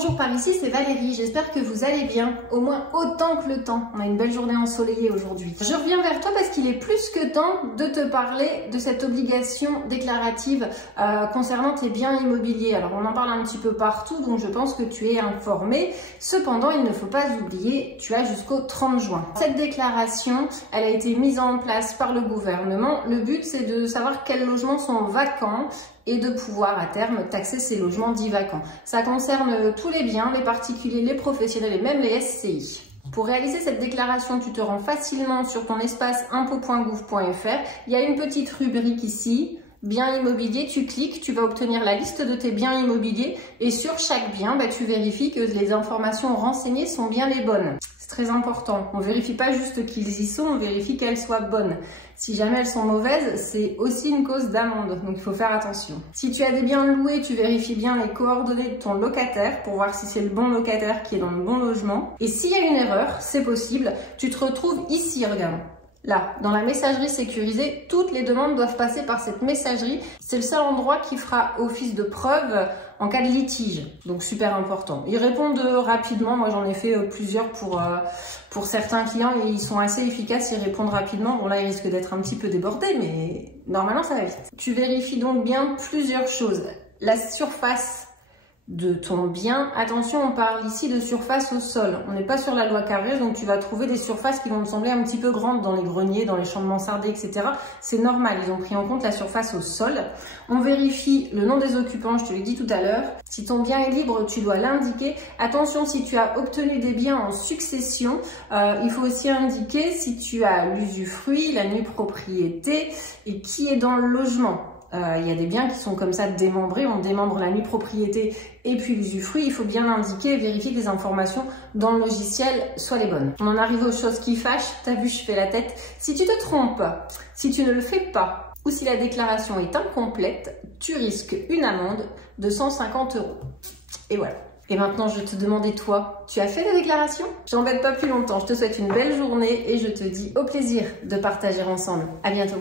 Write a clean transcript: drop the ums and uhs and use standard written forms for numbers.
Bonjour par ici, c'est Valérie, j'espère que vous allez bien, au moins autant que le temps. On a une belle journée ensoleillée aujourd'hui. Je reviens vers toi parce qu'il est plus que temps de te parler de cette obligation déclarative concernant tes biens immobiliers. Alors on en parle un petit peu partout, donc je pense que tu es informé. Cependant, il ne faut pas oublier, tu as jusqu'au 30 juin. Cette déclaration, elle a été mise en place par le gouvernement. Le but, c'est de savoir quels logements sont vacants et de pouvoir à terme taxer ces logements dits vacants. Ça concerne tous les biens, les particuliers, les professionnels et même les SCI. Pour réaliser cette déclaration, tu te rends facilement sur ton espace impôts.gouv.fr. Il y a une petite rubrique ici, biens immobiliers, tu cliques, tu vas obtenir la liste de tes biens immobiliers et sur chaque bien, tu vérifies que les informations renseignées sont bien les bonnes. C'est très important. On ne vérifie pas juste qu'ils y sont, on vérifie qu'elles soient bonnes. Si jamais elles sont mauvaises, c'est aussi une cause d'amende, donc il faut faire attention. Si tu as des biens loués, tu vérifies bien les coordonnées de ton locataire pour voir si c'est le bon locataire qui est dans le bon logement. Et s'il y a une erreur, c'est possible, tu te retrouves ici, regarde. Là, dans la messagerie sécurisée, toutes les demandes doivent passer par cette messagerie. C'est le seul endroit qui fera office de preuve en cas de litige. Donc super important. Ils répondent rapidement. Moi, j'en ai fait plusieurs pour certains clients et ils sont assez efficaces. Ils répondent rapidement. Bon là, ils risquent d'être un petit peu débordés, mais normalement, ça va vite. Tu vérifies donc bien plusieurs choses. La surface de ton bien. Attention, on parle ici de surface au sol. On n'est pas sur la loi Carrère, donc tu vas trouver des surfaces qui vont te sembler un petit peu grandes dans les greniers, dans les champs de mansardés, etc. C'est normal, ils ont pris en compte la surface au sol. On vérifie le nom des occupants, je te l'ai dit tout à l'heure. Si ton bien est libre, tu dois l'indiquer. Attention, si tu as obtenu des biens en succession, il faut aussi indiquer si tu as l'usufruit, la nue propriété et qui est dans le logement. Il y a des biens qui sont comme ça démembrés, on démembre la nue propriété et puis l'usufruit, il faut bien l'indiquer et vérifier que les informations dans le logiciel soient les bonnes. On en arrive aux choses qui fâchent, t'as vu je fais la tête. Si tu te trompes, si tu ne le fais pas ou si la déclaration est incomplète, tu risques une amende de 150 €. Et voilà. Et maintenant, je vais te demander, toi, tu as fait la déclaration? J'embête pas plus longtemps, je te souhaite une belle journée et je te dis au plaisir de partager ensemble. À bientôt.